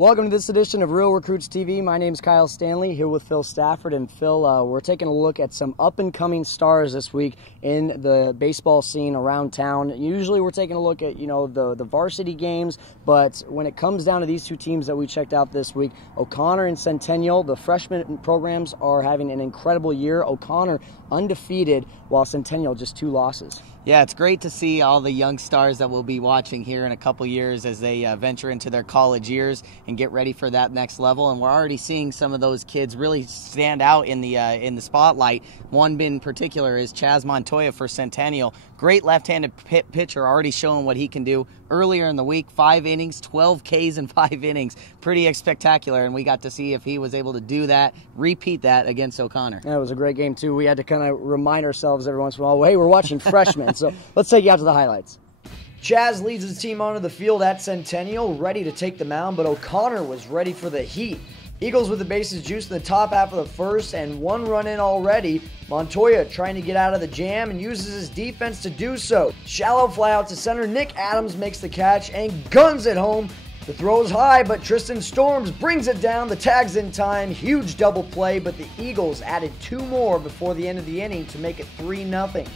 Welcome to this edition of Real Recruits TV. My name is Kyle Stanley, here with Phil Stafford. And Phil, we're taking a look at some up-and-coming stars this week in the baseball scene around town. Usually we're taking a look at, the varsity games, but when it comes down to these two teams that we checked out this week, O'Connor and Centennial, the freshman programs are having an incredible year. O'Connor undefeated, while Centennial just 2 losses. Yeah, it's great to see all the young stars that we'll be watching here in a couple years as they venture into their college years and get ready for that next level. And we're already seeing some of those kids really stand out in the spotlight. One in particular is Chaz Montoya for Centennial. Great left-handed pitcher, already showing what he can do. Earlier in the week, 5 innings, 12 Ks in 5 innings. Pretty spectacular, and we got to see if he was able to do that, repeat that against O'Connor. Yeah, it was a great game, too. We had to kind of remind ourselves every once in a while, hey, we're watching freshmen. So let's take you out to the highlights. Chaz leads his team onto the field at Centennial, ready to take the mound, but O'Connor was ready for the heat. Eagles with the bases juiced in the top half of the first and 1 run in already. Montoya trying to get out of the jam and uses his defense to do so. Shallow fly out to center. Nick Adams makes the catch and guns it home. The throw is high, but Tristan Storms brings it down. The tag's in time. Huge double play, but the Eagles added 2 more before the end of the inning to make it 3-0.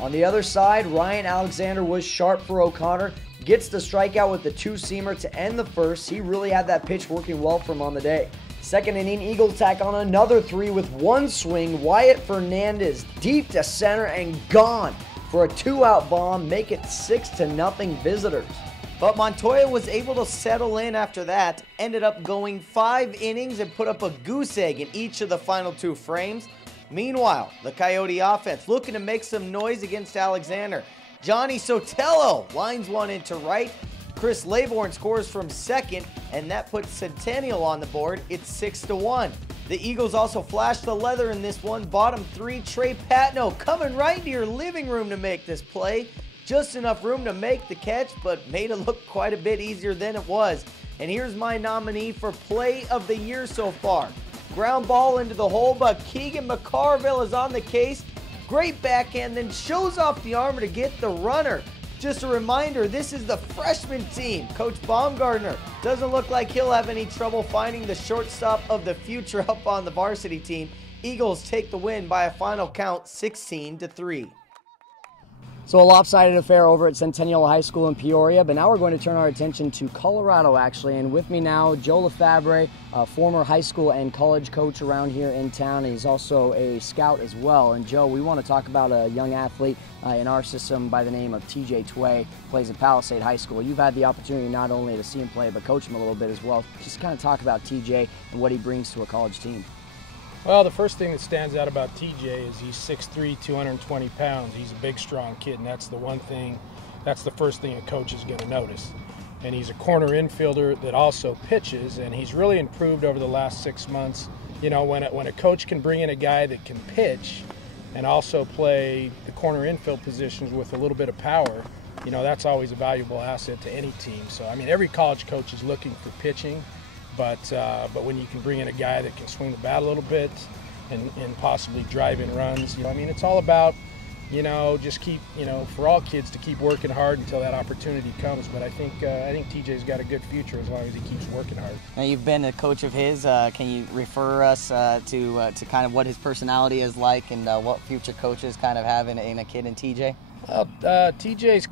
On the other side, Ryan Alexander was sharp for O'Connor. Gets the strikeout with the 2-seamer to end the first. He really had that pitch working well for him on the day. Second inning, Eagles tack on another 3 with 1 swing. Wyatt Fernandez deep to center and gone for a 2-out bomb. Make it 6-0 visitors. But Montoya was able to settle in after that. Ended up going 5 innings and put up a goose egg in each of the final 2 frames. Meanwhile, the Coyote offense looking to make some noise against Alexander. Johnny Sotelo lines one into right. Chris Laybourne scores from second, and that puts Centennial on the board. It's 6-1. The Eagles also flashed the leather in this one. Bottom 3, Trey Patno coming right into your living room to make this play. Just enough room to make the catch, but made it look quite a bit easier than it was. And here's my nominee for Play of the Year so far. Ground ball into the hole, but Keegan McCarville is on the case. Great backhand, then shows off the armor to get the runner. Just a reminder, this is the freshman team. Coach Baumgartner doesn't look like he'll have any trouble finding the shortstop of the future up on the varsity team. Eagles take the win by a final count 16-3. So a lopsided affair over at Centennial High School in Peoria, but now we're going to turn our attention to Colorado, actually. And with me now, Joe Lefebvre, a former high school and college coach around here in town. And he's also a scout as well. And Joe, we want to talk about a young athlete in our system by the name of TJ Tway, plays at Palisade High School. You've had the opportunity not only to see him play, but coach him a little bit as well. Just kind of talk about TJ and what he brings to a college team. Well, the first thing that stands out about TJ is he's 6'3", 220 pounds. He's a big, strong kid, and that's the first thing a coach is going to notice. And he's a corner infielder that also pitches, and he's really improved over the last 6 months. You know, when a coach can bring in a guy that can pitch and also play the corner infield positions with a little bit of power, you know, that's always a valuable asset to any team. So, I mean, every college coach is looking for pitching. But when you can bring in a guy that can swing the bat a little bit and possibly drive in runs, I mean, it's all about, just keep, for all kids to keep working hard until that opportunity comes. But I think TJ's got a good future as long as he keeps working hard. Now, you've been a coach of his. Can you refer us to kind of what his personality is like and what future coaches kind of have in a kid in TJ? Well, TJ's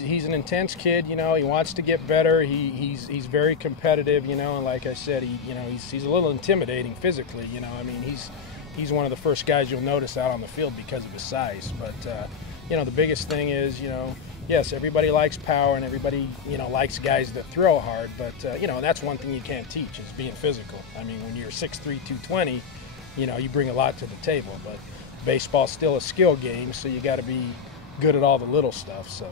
he's an intense kid, he wants to get better. He's very competitive, and like I said, he's a little intimidating physically, I mean, he's one of the first guys you'll notice out on the field because of his size. But, the biggest thing is, yes, everybody likes power and everybody, likes guys that throw hard, but, that's one thing you can't teach is being physical. I mean, when you're 6'3", 220, you bring a lot to the table, but baseball's still a skill game, so you got to be good at all the little stuff. So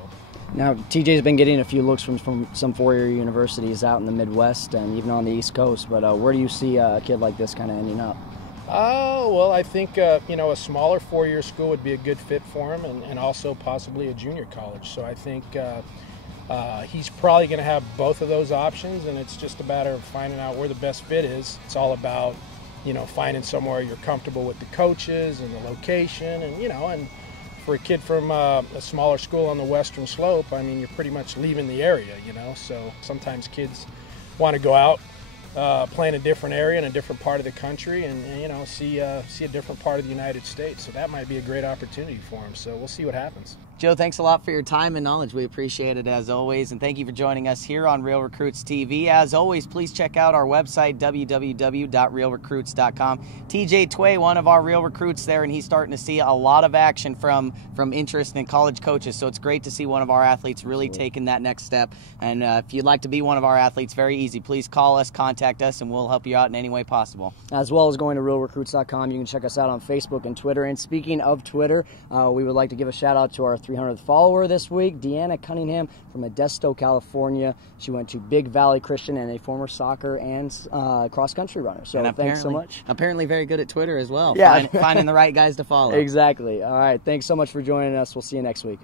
now TJ's been getting a few looks from some four-year universities out in the Midwest and even on the East Coast, but where do you see a kid like this kind of ending up? Oh, well, I think a smaller 4-year school would be a good fit for him, and also possibly a junior college. So I think he's probably going to have both of those options, and it's just a matter of finding out where the best fit is. It's all about finding somewhere you're comfortable with the coaches and the location, and for a kid from a smaller school on the western slope, I mean, you're pretty much leaving the area, So sometimes kids want to go out, play in a different area in a different part of the country, and see a different part of the United States. So that might be a great opportunity for him. So we'll see what happens. Joe, thanks a lot for your time and knowledge. We appreciate it as always, and thank you for joining us here on Real Recruits TV. As always, please check out our website, www.realrecruits.com. TJ Tway, one of our Real Recruits there, and he's starting to see a lot of action from interest in college coaches, so it's great to see one of our athletes really taking that next step. And if you'd like to be one of our athletes, very easy. Please call us, contact us, and we'll help you out in any way possible. As well as going to realrecruits.com, you can check us out on Facebook and Twitter. And speaking of Twitter, we would like to give a shout out to our 300th follower this week, Deanna Cunningham from Modesto, California. She went to Big Valley Christian and a former soccer and cross-country runner. So thanks so much. Apparently very good at Twitter as well. Yeah. Finding the right guys to follow. Exactly. All right. Thanks so much for joining us. We'll see you next week.